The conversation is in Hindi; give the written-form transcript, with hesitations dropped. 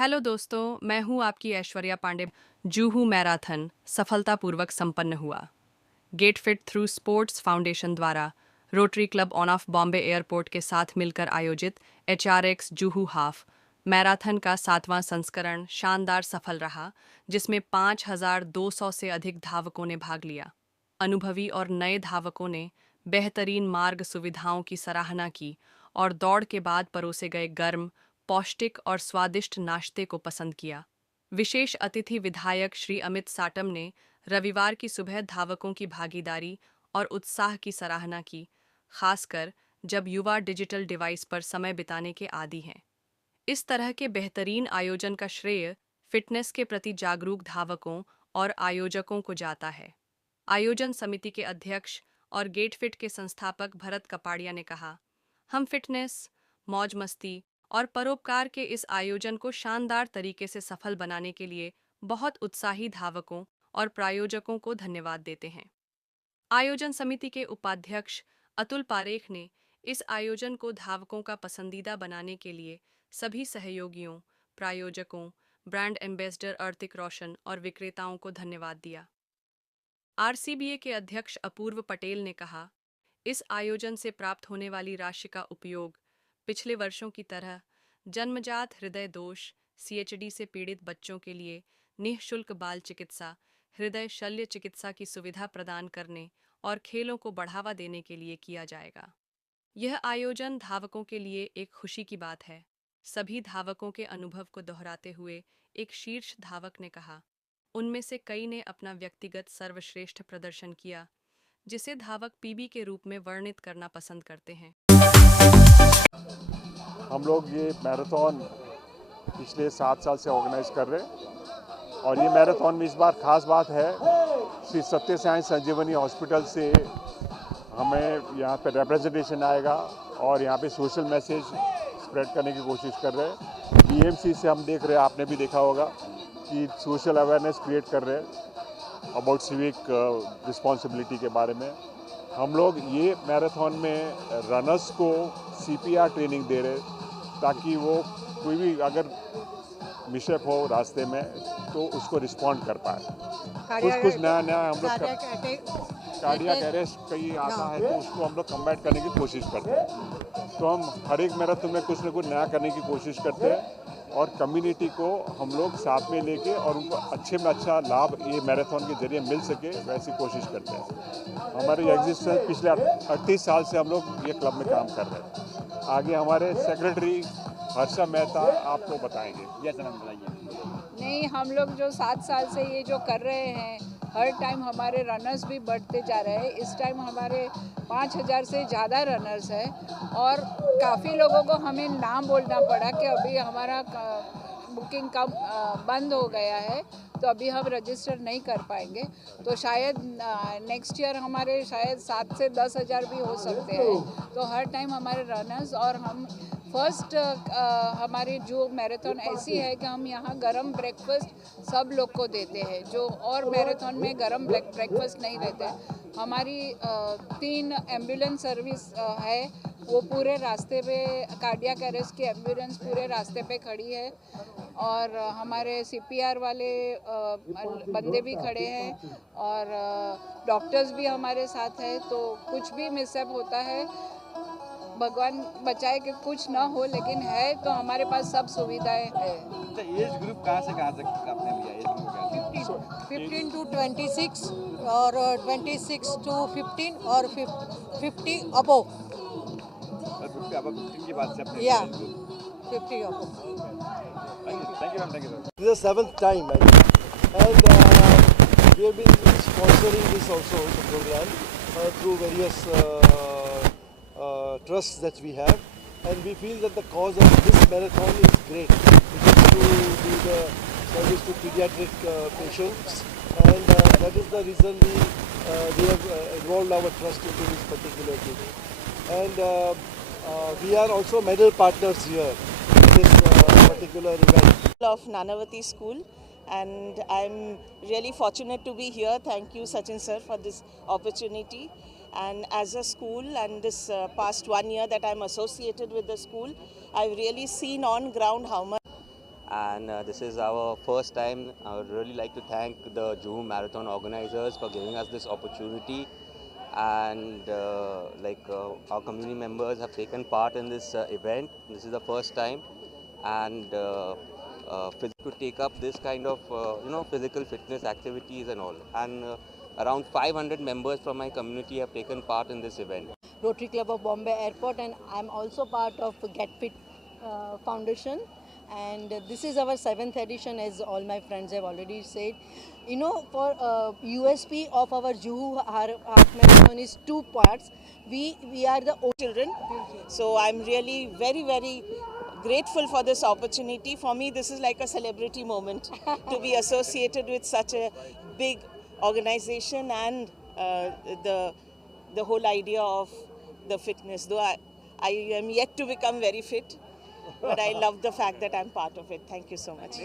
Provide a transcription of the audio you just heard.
हेलो दोस्तों, मैं हूं आपकी ऐश्वर्या पांडे। जूहू मैराथन सफलतापूर्वक संपन्न हुआ। Get fit through sports foundation द्वारा rotary club on of Bombay airport के साथ मिलकर आयोजित HRX जूहू हाफ मैराथन का 7वां संस्करण शानदार सफल रहा, जिसमें 5,200 से अधिक धावकों ने भाग लिया। अनुभवी और नए धावकों ने बेहतरीन मार्ग सुविधाओं की सराहना की और दौड़ के बाद परोसे गए गर्म, पौष्टिक और स्वादिष्ट नाश्ते को पसंद किया। विशेष अतिथि विधायक श्री अमित साटम ने रविवार की सुबह धावकों की भागीदारी और उत्साह की सराहना की, खासकर जब युवा डिजिटल डिवाइस पर समय बिताने के आदी हैं। इस तरह के बेहतरीन आयोजन का श्रेय फिटनेस के प्रति जागरूक धावकों और आयोजकों को जाता है। आयोजन समिति के अध्यक्ष और गेट फिट के संस्थापक भरत कपाड़िया ने कहा, हम फिटनेस, मौज मस्ती और परोपकार के इस आयोजन को शानदार तरीके से सफल बनाने के लिए बहुत उत्साही धावकों और प्रायोजकों को धन्यवाद देते हैं। आयोजन समिति के उपाध्यक्ष अतुल पारेख ने इस आयोजन को धावकों का पसंदीदा बनाने के लिए सभी सहयोगियों, प्रायोजकों, ब्रांड एम्बेसडर अर्तिक रोशन और विक्रेताओं को धन्यवाद दिया। RCBA के अध्यक्ष अपूर्व पटेल ने कहा, इस आयोजन से प्राप्त होने वाली राशि का उपयोग पिछले वर्षों की तरह जन्मजात हृदय दोष CHD से पीड़ित बच्चों के लिए निःशुल्क बाल चिकित्सा, हृदय शल्य चिकित्सा की सुविधा प्रदान करने और खेलों को बढ़ावा देने के लिए किया जाएगा। यह आयोजन धावकों के लिए एक खुशी की बात है। सभी धावकों के अनुभव को दोहराते हुए एक शीर्ष धावक ने कहा, उनमें से कई ने अपना व्यक्तिगत सर्वश्रेष्ठ प्रदर्शन किया, जिसे धावक PB के रूप में वर्णित करना पसंद करते हैं। हम लोग ये मैराथन पिछले 7 साल से ऑर्गेनाइज कर रहे हैं और ये मैराथन में इस बार खास बात है, श्री सत्य साई संजीवनी हॉस्पिटल से हमें यहाँ पे रिप्रेजेंटेशन आएगा और यहाँ पे सोशल मैसेज स्प्रेड करने की कोशिश कर रहे हैं। BMC से हम देख रहे हैं, आपने भी देखा होगा कि सोशल अवेयरनेस क्रिएट कर रहे हैं अबाउट सिविक रिस्पॉन्सिबिलिटी के बारे में। हम लोग ये मैराथन में रनर्स को CPR ट्रेनिंग दे रहे, ताकि वो कोई भी अगर मिसअप हो रास्ते में तो उसको रिस्पॉन्ड कर पाए। कुछ नया हम लोग कार्डियक अरेस्ट कहीं आता है तो उसको हम लोग कम्बैट करने की कोशिश करते हैं। तो हम हर एक मैराथन में कुछ न कुछ नया करने की कोशिश करते हैं और कम्युनिटी को हम लोग साथ में लेके और उनको अच्छे में अच्छा लाभ ये मैराथन के जरिए मिल सके, वैसी कोशिश करते हैं। हमारे एग्जिस्टेंस पिछले 38 साल से हम लोग ये क्लब में काम कर रहे हैं। आगे हमारे सेक्रेटरी हर्षा मेहता आपको बताएंगे। ये जरा बताइए। नहीं, हम लोग जो 7 साल से ये जो कर रहे हैं, हर टाइम हमारे रनर्स भी बढ़ते जा रहे हैं। इस टाइम हमारे 5,000 से ज़्यादा रनर्स हैं और काफ़ी लोगों को हमें नाम बोलना पड़ा कि अभी हमारा बुकिंग का बंद हो गया है, तो अभी हम रजिस्टर नहीं कर पाएंगे। तो शायद नेक्स्ट ईयर हमारे शायद 7 से 10,000 भी हो सकते हैं। तो हर टाइम हमारे रनर्स और हम फर्स्ट हमारी जो मैराथन ऐसी है कि हम यहाँ गरम ब्रेकफास्ट सब लोग को देते हैं, जो और मैराथन में गरम ब्रेकफास्ट नहीं रहते। हमारी 3 एम्बुलेंस सर्विस है, वो पूरे रास्ते पे कार्डियक अरेस्ट की एम्बुलेंस पूरे रास्ते पे खड़ी है और हमारे CPR वाले बंदे भी खड़े हैं और डॉक्टर्स भी हमारे साथ हैं। तो कुछ भी मिसअप होता है, भगवान बचाए कि कुछ ना हो, लेकिन है तो हमारे पास सब सुविधाएं हैं। एज ग्रुप कहाँ से आपने लिया? एज ग्रुप 15 to 26 और 26 to 15 और 50 above। 15 की बात से आपने Yeah, 50 above। Thank you, ma'am. Thank you, sir. This is the 7th time, I think. And we have been sponsoring this also, the program, through various trusts that we have. And we feel that the cause of this marathon is great. It is to do the service to pediatric patients. And that is the reason we have involved our trust into this particular thing. And we are also medal partners here in this particular event. Of Nanavati School, and I'm really fortunate to be here. Thank you, Sachin sir, for this opportunity. And as a school, and this past 1 year that I'm associated with the school, I've really seen on ground how much and this is our first time. I would really like to thank the Juhu Marathon organizers for giving us this opportunity, and our community members have taken part in this event. This is the first time, and to take up this kind of physical fitness activities and all, and around 500 members from my community have taken part in this event. Rotary Club of Bombay Airport, and I'm also part of Get Fit Foundation. And this is our 7th edition, as all my friends have already said. You know, for USP of our Juhu Half Marathon is 2 parts. We are the children. So I'm really very, very grateful for this opportunity. For me, this is like a celebrity moment to be associated with such a big organization and the whole idea of the fitness. Though I am yet to become very fit, but I love the fact that I'm part of it. Thank you so much.